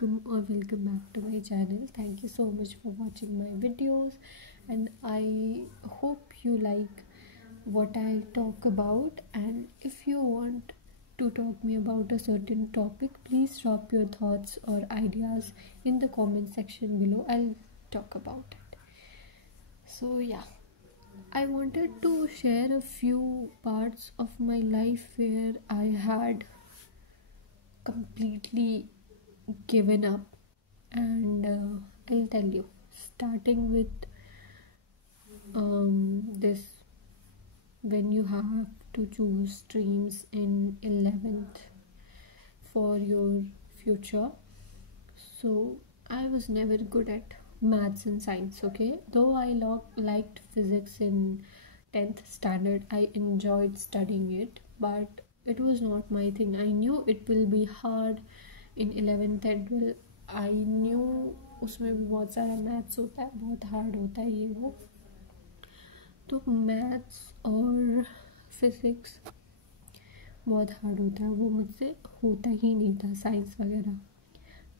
welcome back to my channel. Thank you so much for watching my videos, and I hope you like what I talk about. And if you want to talk me about a certain topic, please drop your thoughts or ideas in the comment section below. I'll talk about it. So yeah, I wanted to share a few parts of my life where I had completely given up, and I'll tell you, starting with this, when you have to choose streams in 11th for your future. So I was never good at maths and science, okay, though I liked physics in 10th standard. I enjoyed studying it, but it was not my thing. I knew it will be hard in 11th and 12th. I knew उसमें भी बहुत सारा maths होता है, बहुत hard होता है ये वो. तो मैथ्स और फिज़िक्स बहुत हार्ड होता है, वो मुझसे होता ही नहीं था. साइंस वगैरह.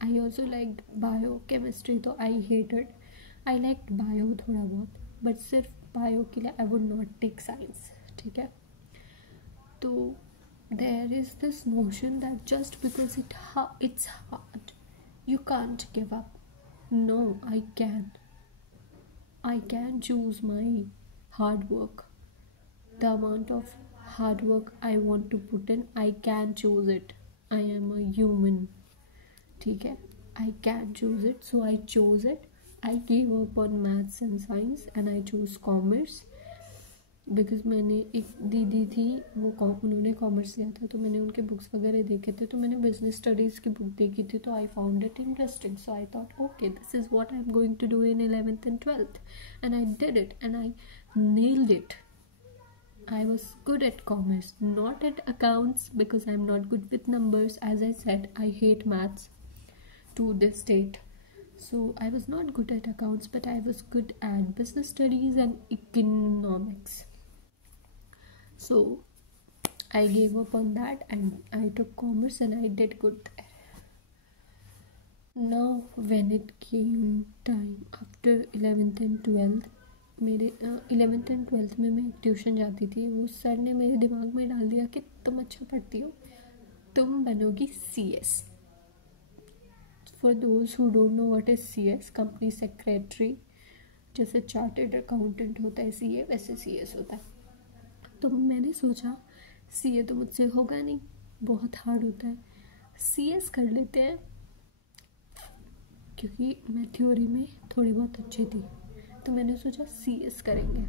I also like bio chemistry, तो I hated. I like bio थोड़ा बहुत, बट सिर्फ बायो के लिए I would not take science. ठीक है. तो there is this notion that just because it's hard, you can't give up. No, I can choose my hard work. The amount of hard work I want to put in, I can choose it. I am a human. ठीक है. I can choose it, so I chose it. I gave up on maths and science and I chose commerce. Because मैंने एक दीदी थी, वो उन्होंने commerce लिया था, तो मैंने उनके बुक्स वगैरह देखे थे. तो मैंने बिजनेस स्टडीज़ की बुक देखी थी, तो I found it interesting. So I thought okay, this is what I am going to do in 11th and 12th. And I did it and I nailed it. I was good at commerce, not at accounts, because I'm not good with numbers. As I said, I hate maths to this date. So I was not good at accounts, but I was good at business studies and economics. So I gave up on that and I took commerce and I did good there. Now when it came time after 11th and 12th, मेरे 11th and 12th में मैं tuition जाती थी. वो sir ने मेरे दिमाग में डाल दिया कि तुम अच्छा पढ़ती हो, तुम बनोगी CS. For those who don't know what is CS, company secretary. जैसे चार्टर्ड अकाउंटेंट होता है CA, वैसे CS होता है. तो मैंने सोचा CA तो मुझसे होगा नहीं, बहुत हार्ड होता है, CS कर लेते हैं, क्योंकि मैं थ्योरी में थोड़ी बहुत अच्छी थी. तो मैंने सोचा CS करेंगे.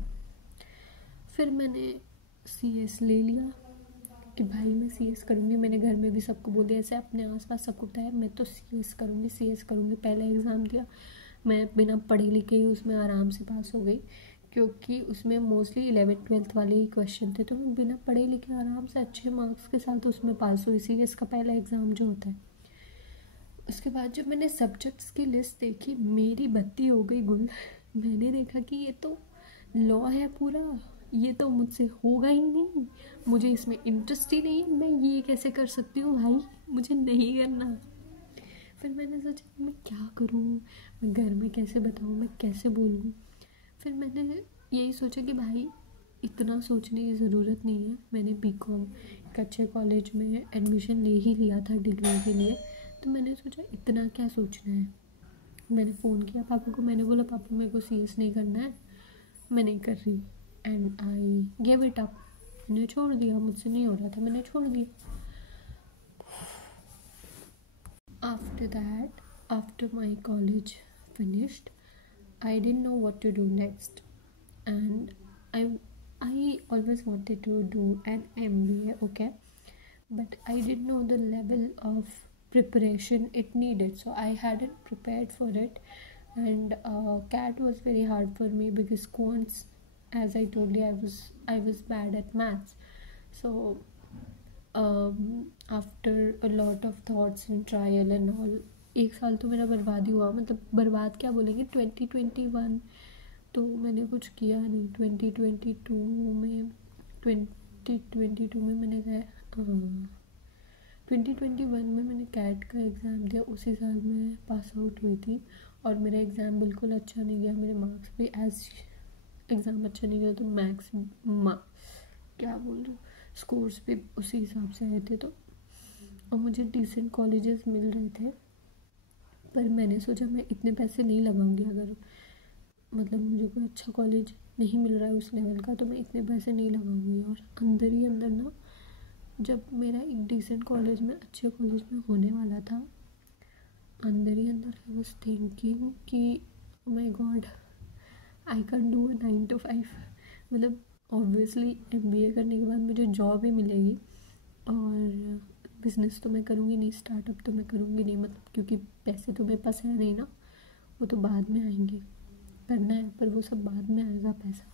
फिर मैंने CS ले लिया कि भाई मैं CS करूँगी. मैंने घर में भी सबको बोल दिया, ऐसे अपने आसपास सबको बताया मैं तो CS करूँगी. पहला एग्ज़ाम दिया, मैं बिना पढ़े लिखे ही उसमें आराम से पास हो गई, क्योंकि उसमें मोस्टली 11th 12th वाले ही क्वेश्चन थे. तो मैं बिना पढ़े लिखे आराम से अच्छे मार्क्स के साथ उसमें पास हुई. CS का पहला एग्ज़ाम जो होता है. उसके बाद जब मैंने सब्जेक्ट्स की लिस्ट देखी, मेरी बत्ती हो गई गुल. मैंने देखा कि ये तो लॉ है पूरा, ये तो मुझसे होगा ही नहीं, मुझे इसमें इंटरेस्ट ही नहीं है, मैं ये कैसे कर सकती हूँ भाई, मुझे नहीं करना. फिर मैंने सोचा मैं क्या करूँ, मैं घर में कैसे बताऊँ, मैं कैसे बोलूँ. फिर मैंने यही सोचा कि भाई इतना सोचने की ज़रूरत नहीं है. मैंने BCom एक अच्छे कॉलेज में एडमिशन ले ही लिया था डिग्री के लिए. तो मैंने सोचा इतना क्या सोचना है. मैंने फ़ोन किया पापा को, मैंने बोला पापा मेरे को CS नहीं करना है, मैं नहीं कर रही. And I give it up. मैंने छोड़ दिया, मुझसे नहीं हो रहा था, मैंने छोड़ दिया. After that, after my college finished, I didn't know what to do next, and I always wanted to do an MBA, okay, but I didn't know the level of preparation it needed, so I hadn't prepared for it. And CAT was very hard for me because quants, as I told you, I was bad at maths. So after a lot of thoughts and trial and all, एक साल तो मेरा बर्बाद ही हुआ. मतलब बर्बाद क्या बोलेंगे, 2021 तो मैंने कुछ किया नहीं. 2022 में मैंने 2021 में मैंने कैट का एग्ज़ाम दिया, उसी साल मैं पास आउट हुई थी। और मेरा एग्ज़ाम बिल्कुल अच्छा नहीं गया, मेरे मार्क्स भी एग्ज़ाम अच्छा नहीं गया, तो क्या बोल रही हूँ, स्कोर्स भी उसी हिसाब से आए थे। तो और मुझे डिसेंट कॉलेजेस मिल रहे थे, पर मैंने सोचा मैं इतने पैसे नहीं लगाऊंगी, अगर मतलब मुझे कोई अच्छा कॉलेज नहीं मिल रहा है उस लेवल का, तो मैं इतने पैसे नहीं लगाऊंगी। और अंदर ही अंदर ना, जब मेरा एक डिसेंट कॉलेज में, अच्छे कॉलेज में होने वाला था, अंदर ही अंदर आई वाज थिंकिंग कि my God, I can do 9 to 5। मतलब ऑब्वियसली MBA करने के बाद मुझे जॉब ही मिलेगी, और बिज़नेस तो मैं करूँगी नहीं, स्टार्टअप तो मैं करूँगी नहीं, मतलब क्योंकि पैसे तो मेरे पास है नहीं ना, वो तो बाद में आएंगे, करना है पर वो सब बाद में आएगा पैसा।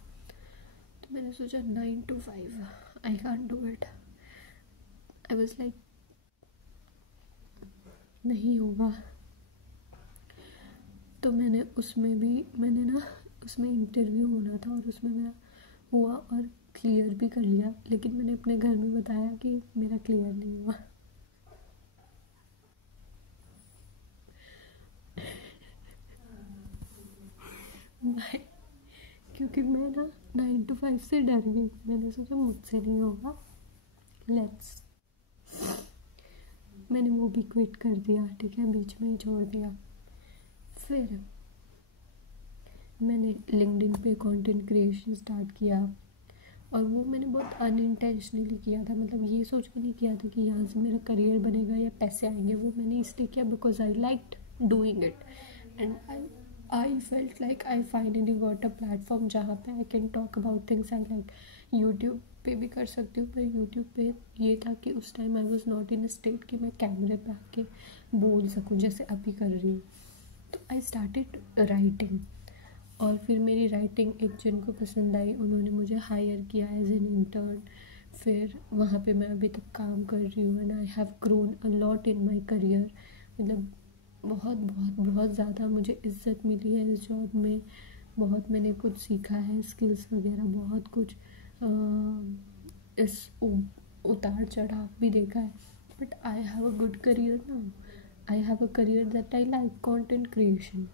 तो मैंने सोचा 9 to 5 I can do it. I was like नहीं होगा। तो मैंने ना उसमें इंटरव्यू होना था, और उसमें मेरा हुआ और क्लियर भी कर लिया, लेकिन मैंने अपने घर में बताया कि मेरा क्लियर नहीं हुआ। क्योंकि मैं ना 9 to 5 से डर गई, मैंने सोचा मुझसे नहीं होगा, लेट्स मैंने वो भी क्विट कर दिया, ठीक है, बीच में ही छोड़ दिया। फिर मैंने लिंक्डइन पे कंटेंट क्रिएशन स्टार्ट किया, और वो मैंने बहुत अनइंटेंशनली किया था, मतलब ये सोच के नहीं किया था कि यहाँ से मेरा करियर बनेगा या पैसे आएंगे। वो मैंने इसलिए किया because I liked doing it, and I felt like I finally got a platform जहाँ पे I can talk about things I like. YouTube पे भी कर सकती हूँ, पर यूट्यूब पे ये था कि उस time I was not in a state कि मैं कैमरे पे आके बोल सकूँ जैसे अभी कर रही हूँ। तो आई स्टार्टेड राइटिंग, और फिर मेरी राइटिंग एक जन को पसंद आई, उन्होंने मुझे हायर किया एज एन इंटर्न। फिर वहाँ पे मैं अभी तक काम कर रही हूँ, and I have grown a lot in my career. मतलब बहुत बहुत बहुत ज़्यादा मुझे इज्जत मिली है इस जॉब में, बहुत मैंने कुछ सीखा है, स्किल्स वगैरह बहुत कुछ, इस उतार चढ़ाव भी देखा है। But I have a good career now, I have a career that I like, content creation,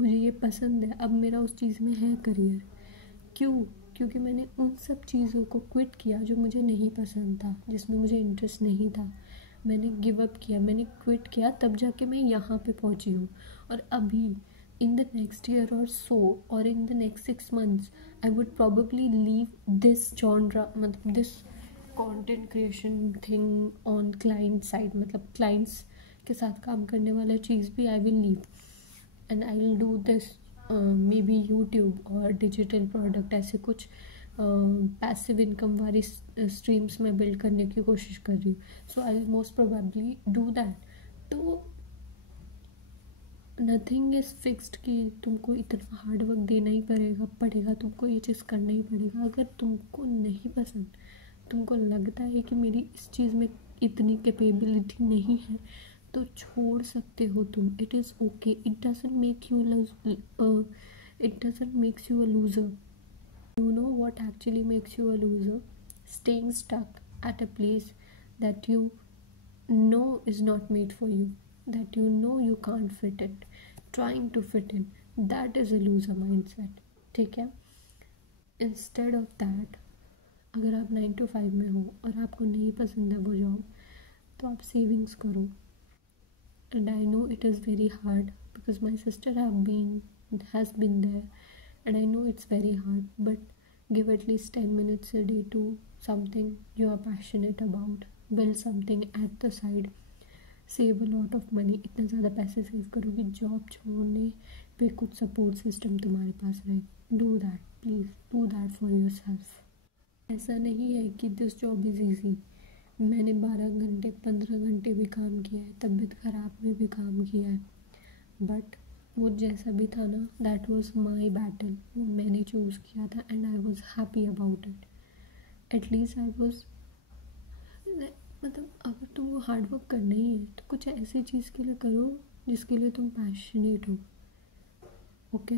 मुझे ये पसंद है, अब मेरा उस चीज़ में है करियर। क्यों? क्योंकि मैंने उन सब चीज़ों को क्विट किया जो मुझे नहीं पसंद था, जिसमें मुझे इंटरेस्ट नहीं था। मैंने गिव अप किया, मैंने क्विट किया, तब जाके मैं यहाँ पे पहुँची हूँ। और अभी इन द नेक्स्ट ईयर और सो, और in the next 6 months I would probably leave this genre, मतलब this content creation thing on client side, मतलब क्लाइंट्स के साथ काम करने वाला चीज़ भी I will leave, and I will do this maybe YouTube और डिजिटल प्रोडक्ट, ऐसे कुछ पैसिव इनकम वाली स्ट्रीम्स में बिल्ड करने की कोशिश कर रही हूँ। So I will most probably do that. तो नथिंग इज़ फिक्स्ड कि तुमको इतना हार्ड वर्क देना ही पड़ेगा, तुमको ये चीज़ करना ही पड़ेगा। अगर तुमको नहीं पसंद, तुमको लगता है कि मेरी इस चीज़ में इतनी कैपेबिलिटी नहीं है, तो छोड़ सकते हो तुम। It is okay, it doesn't makes you a loser. You know what actually makes you a loser? Staying stuck at a place that you know is not made for you, that you know you can't fit in, trying to fit in, that is a loser mindset, ठीक है? Instead of that, अगर आप 9 to 5 में हो और आपको नहीं पसंद है वो जॉब, तो आप सेविंग्स करो। And I know it is very hard because my sister has been there, and I know it's very hard, but give at least 10 minutes a day to something you are passionate about, build something at the side, save a lot of money। इतना ज़्यादा पैसे save करोगे, job छोड़ने पे कुछ support system तुम्हारे पास रहे। Do that, please do that for your self. ऐसा नहीं है कि दिस जॉब इज़ ईजी, मैंने 12 घंटे 15 घंटे भी काम किया है, तबीयत ख़राब में भी काम किया है, बट वो जैसा भी था ना, दैट वाज माय बैटल, वो मैंने चूज़ किया था, and I was happy about it. At least I was, मतलब अगर तुमको हार्ड वर्क करना ही है तो कुछ ऐसी चीज़ के लिए करो जिसके लिए तुम पैशनेट हो। ओके,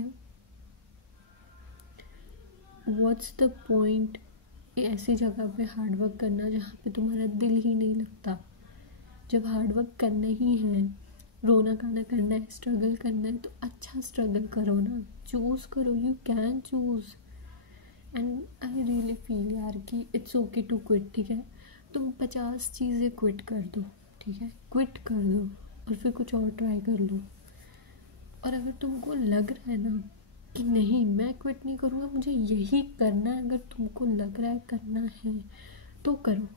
व्हाट्स द पॉइंट ऐसी जगह पे हार्ड वर्क करना जहाँ पे तुम्हारा दिल ही नहीं लगता। जब हार्ड वर्क करना ही है, रोना गाना करना है, स्ट्रगल करना है, तो अच्छा स्ट्रगल करो ना, चूज़ करो, you can choose. And I really feel यार कि इट्स ओके टू क्विट, ठीक है। तुम 50 चीज़ें क्विट कर दो, ठीक है, क्विट कर दो और फिर कुछ और ट्राई कर लो। और अगर तुमको लग रहा है ना कि नहीं मैं क्विट नहीं करूँगा, मुझे यही करना है, अगर तुमको लग रहा है करना है तो करो,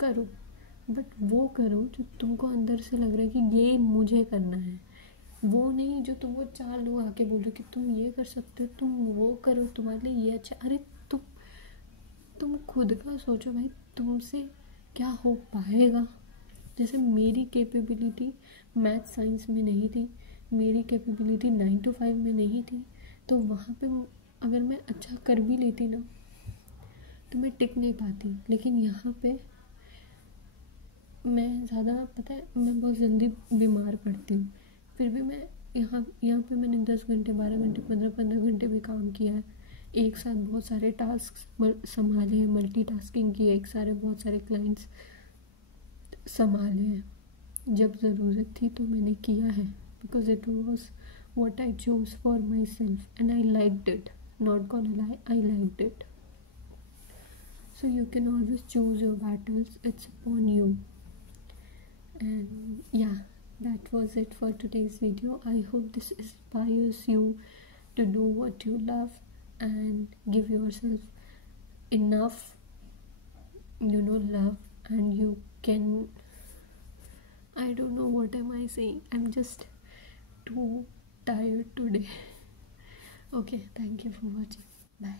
करो, बट वो करो जो तुमको अंदर से लग रहा है कि ये मुझे करना है। वो नहीं जो तुमको 4 लोग आके बोल रहे कि तुम ये कर सकते हो, तुम वो करो, तुम्हारे लिए ये अच्छा। अरे तुम खुद का सोचो भाई, तुमसे क्या हो पाएगा। जैसे मेरी कैपेबिलिटी मैथ साइंस में नहीं थी, मेरी कैपेबिलिटी 9 to 5 में नहीं थी, तो वहाँ पे अगर मैं अच्छा कर भी लेती ना तो मैं टिक नहीं पाती। लेकिन यहाँ पे मैं ज़्यादा, पता है, मैं बहुत जल्दी बीमार पड़ती हूँ, फिर भी मैं यहाँ पे मैंने 10 घंटे 12 घंटे 15 घंटे भी काम किया है, एक साथ बहुत सारे टास्क संभाले हैं, मल्टीटास्किंग की है, एक सारे बहुत सारे क्लाइंट्स संभाले हैं। जब ज़रूरत थी तो मैंने किया है, because it was what I choose for my self and I liked it, not gonna lie, I liked it. So you can always choose your battles, it's upon you. And yeah, that was it for today's video. I hope this inspires you to do what you love and give yourself enough, love, and you can, I don't know what am I saying, I'm just too tired today. Okay, thank you for watching, bye.